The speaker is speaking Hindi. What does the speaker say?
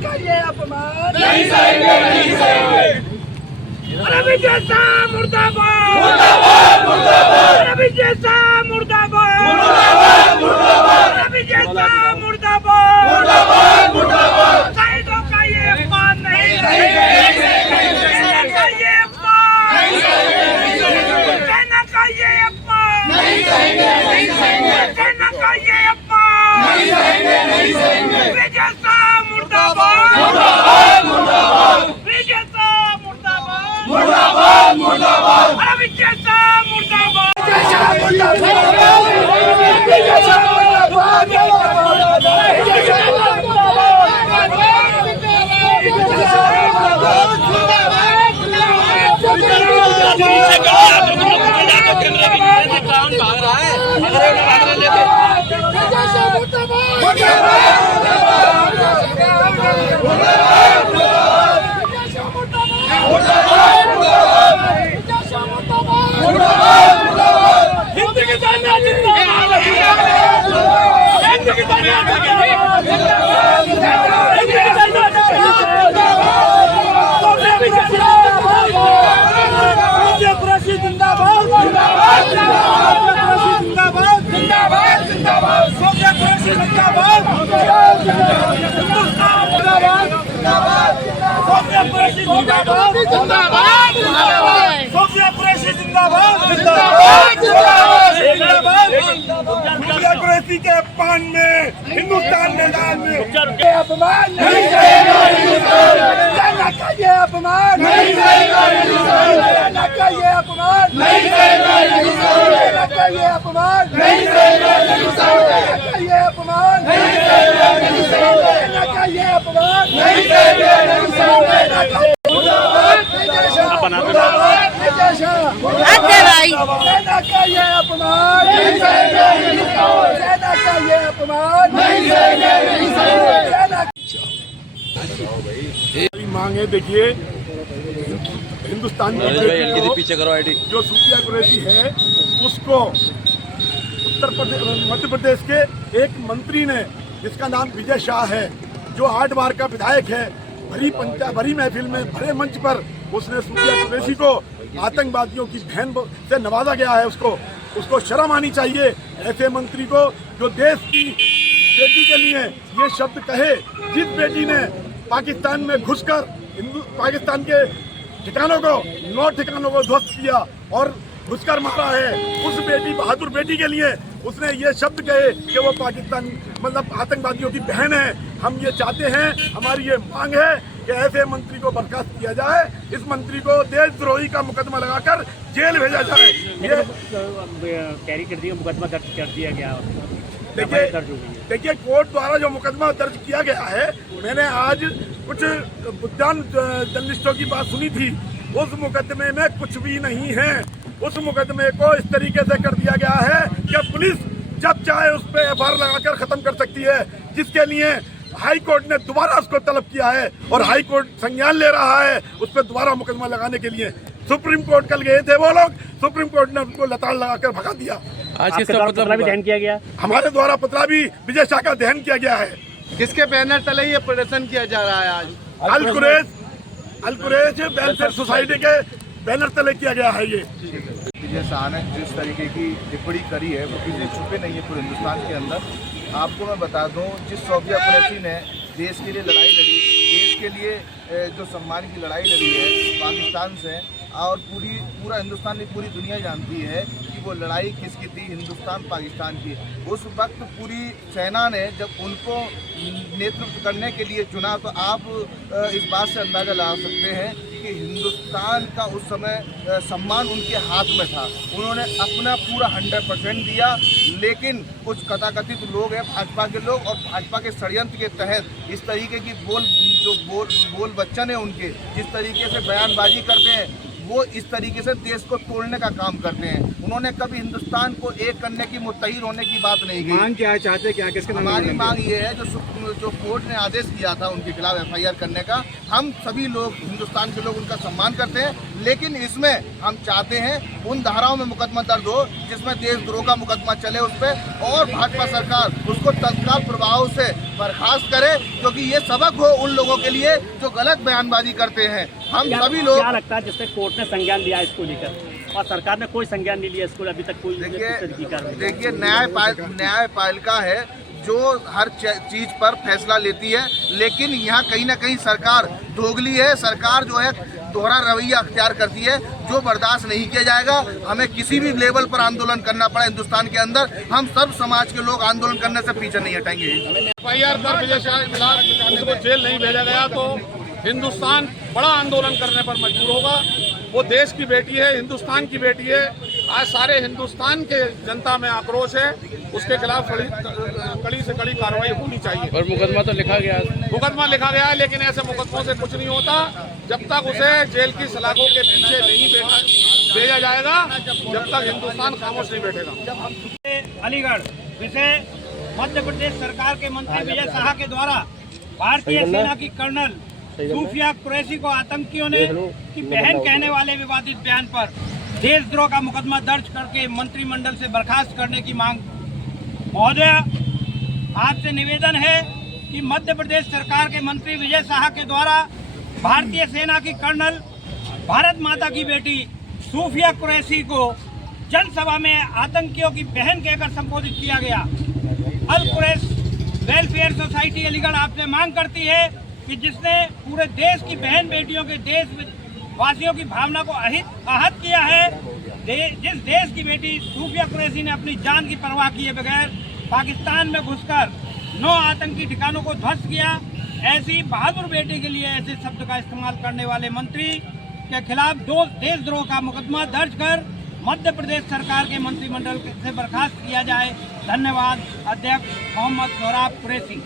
का ये अपमान नहीं सहेंगे, नहीं सहेंगे। अरे विजय शाह मुर्दाबाद, मुर्दाबाद, मुर्दाबाद, अरे विजय शाह मुर्दाबाद, मुर्दाबाद, मुर्दाबाद, अरे विजय शाह मुर्दाबाद, मुर्दाबाद, मुर्दाबाद। शहीदों का ये अपमान नहीं सहेंगे, नहीं सेना का ये अपमान नहीं सहेंगे, नहीं सहेंगे। सेना का ये अपमान नहीं सहेंगे, नहीं सहेंगे। सेना का ये अपमान नहीं सहेंगे, नहीं सहेंगे। विजय शाह मुर्दाबाद, मुर्दाबाद, मुर्दाबाद, विजय शाह मुर्दाबाद, मुर्दाबाद, मुर्दाबाद। अरे विजय शाह मुर्दाबाद, के पान में हिंदुस्तान मैदान में ये अपमान नहीं सहेगा हिंदुस्तान, सेना का ये अपमान नहीं सहेगा हिंदुस्तान, सेना का ये अपमान नहीं सहेगा हिंदुस्तान, सेना का ये अपमान नहीं सहेगा हिंदुस्तान, सेना का ये अपमान नहीं सहेगा हिंदुस्तान, सेना का ये अपमान नहीं सहेगा हिंदुस्तान, सेना का सेना का ये अपमान नहीं सहेगा हिंदुस्तान, सेना का ये अपमान नहीं सहेगा हिंदुस्तान। मांगे देखिए, हिंदुस्तान की पीछे करो आईडी जो सूफिया कुरैशी है उसको उत्तर प्रदेश मध्य प्रदेश के एक मंत्री ने, जिसका नाम विजय शाह है, जो 8 बार का विधायक है, भरी महफिल में भरे मंच पर उसने सूफिया कुरैशी को आतंकवादियों की बहन से नवाजा गया है। उसको शर्म आनी चाहिए ऐसे मंत्री को, जो देश की बेटी के लिए ये शब्द कहे। जिस बेटी ने पाकिस्तान में घुसकर पाकिस्तान के ठिकानों को 9 ठिकानों को ध्वस्त किया और घुसकर मारा है, उस बेटी, बहादुर बेटी के लिए उसने ये शब्द कहे कि वो पाकिस्तान मतलब आतंकवादियों की बहन है। हम ये चाहते हैं, हमारी ये मांग है कि ऐसे मंत्री को बर्खास्त किया जाए, इस मंत्री को देशद्रोही का मुकदमा लगाकर जेल भेजा जाए। ये कैरी कर दिया, मुकदमा दर्ज कर दिया गया। देखिए कोर्ट द्वारा जो मुकदमा दर्ज किया गया है, मैंने आज कुछ बुद्धान जर्नलिस्टों की बात सुनी थी, उस मुकदमे में कुछ भी नहीं है। उस मुकदमे को इस तरीके से कर दिया गया है कि पुलिस जब चाहे उस पर एफआईआर लगाकर खत्म कर सकती है, जिसके लिए हाई कोर्ट ने दोबारा उसको तलब किया है और हाई कोर्ट संज्ञान ले रहा है उस पर दोबारा मुकदमा लगाने के लिए। सुप्रीम कोर्ट कल गए थे वो लोग, सुप्रीम कोर्ट ने उनको लताड़ लगाकर भगा दिया। आज किसका पुतला भी दहन किया गया? हमारे द्वारा पुतला भी विजय शाह का दहन किया गया है। किसके बैनर तले ये प्रदर्शन किया जा रहा है आज? अल कुरैश वेलफेयर सोसाइटी के बैनर तले किया गया है। ये विजय शाह ने जिस तरीके की टिप्पणी करी है वो किसी छुपे नहीं है पूरे हिंदुस्तान के अंदर। आपको मैं बता दूं, जिस सूफिया कुरैशी ने देश के लिए लड़ाई लड़ी, देश के लिए जो सम्मान की लड़ाई लड़ी है पाकिस्तान से, और पूरा हिंदुस्तान की पूरी दुनिया जानती है कि वो लड़ाई किसकी थी, हिंदुस्तान पाकिस्तान की। उस वक्त पूरी सेना ने जब उनको नेतृत्व करने के लिए चुना, तो आप इस बात से अंदाज़ा लगा सकते हैं कि हिंदुस्तान का उस समय सम्मान उनके हाथ में था। उन्होंने अपना पूरा 100% दिया, लेकिन कुछ तथाकथित लोग हैं, भाजपा के लोग, और भाजपा के षड्यंत्र के तहत इस तरीके की बोल बच्चन है उनके, जिस तरीके से बयानबाजी करते हैं, वो इस तरीके से देश को तोड़ने का काम करते हैं। उन्होंने कभी हिंदुस्तान को एक करने की, मुत्तहिद होने की बात नहीं की। मांग क्या चाहते, क्या किसके? हमारी मांग ये है, जो जो कोर्ट ने आदेश किया था उनके खिलाफ FIR करने का, हम सभी लोग, हिंदुस्तान के लोग उनका सम्मान करते हैं, लेकिन इसमें हम चाहते हैं उन धाराओं में मुकदमा दर्ज हो जिसमें देशद्रोह का मुकदमा चले उस पर, और भाजपा सरकार उसको तत्काल प्रभाव से बर्खास्त करे, क्योंकि ये सबक हो उन लोगों के लिए जो गलत बयानबाजी करते हैं। हम सभी लोग, क्या लगता है जिससे कोर्ट ने संज्ञान लिया इसको लेकर और सरकार ने कोई संज्ञान नहीं लिया इसको, अभी तक कोई देखिए न्यायपालिका है जो हर चीज पर फैसला लेती है, लेकिन यहाँ कहीं ना कहीं सरकार दोगली है। सरकार जो है दोहरा रवैया अख्तियार करती है, जो बर्दाश्त नहीं किया जाएगा। हमें किसी भी लेवल पर आंदोलन करना पड़ा हिंदुस्तान के अंदर, हम सब समाज के लोग आंदोलन करने से पीछे नहीं हटेंगे। FIR पर विजय शाह के खिलाफ उसको जेल नहीं भेजा गया तो हिंदुस्तान बड़ा आंदोलन करने पर मजबूर होगा। वो देश की बेटी है, हिंदुस्तान की बेटी है। आज सारे हिंदुस्तान के जनता में आक्रोश है, उसके खिलाफ कड़ी से कड़ी कार्रवाई होनी चाहिए। और मुकदमा तो लिखा गया है, लेकिन ऐसे मुकदमों से कुछ नहीं होता जब तक उसे जेल की सलाखों के पीछे नहीं भेजा जाएगा, जब तक हिंदुस्तान खामोश नहीं बैठेगा। अलीगढ़ विषय मध्य प्रदेश सरकार के मंत्री विजय शाह के द्वारा भारतीय सेना की कर्नल सूफिया कुरैशी को आतंकियों ने की बहन कहने वाले विवादित बयान पर देशद्रोह का मुकदमा दर्ज करके मंत्रिमंडल से बर्खास्त करने की मांग। महोदय, आपसे निवेदन है कि मध्य प्रदेश सरकार के मंत्री विजय शाह के द्वारा भारतीय सेना की कर्नल भारत माता की बेटी सूफिया कुरैशी को जनसभा में आतंकियों की बहन कहकर संबोधित किया गया। अल कुरैश वेलफेयर सोसाइटी अलीगढ़ आपसे मांग करती है कि जिसने पूरे देश की बहन बेटियों के देशवासियों की भावना को आहत किया है, जिस देश की बेटी सूफिया कुरैशी ने अपनी जान की परवाह किए बगैर पाकिस्तान में घुसकर 9 आतंकी ठिकानों को ध्वस्त किया, ऐसी बहादुर बेटी के लिए ऐसे शब्द का इस्तेमाल करने वाले मंत्री के खिलाफ देशद्रोह का मुकदमा दर्ज कर मध्य प्रदेश सरकार के मंत्रिमंडल से बर्खास्त किया जाए। धन्यवाद। अध्यक्ष मोहम्मद सोहराब कुरैशी।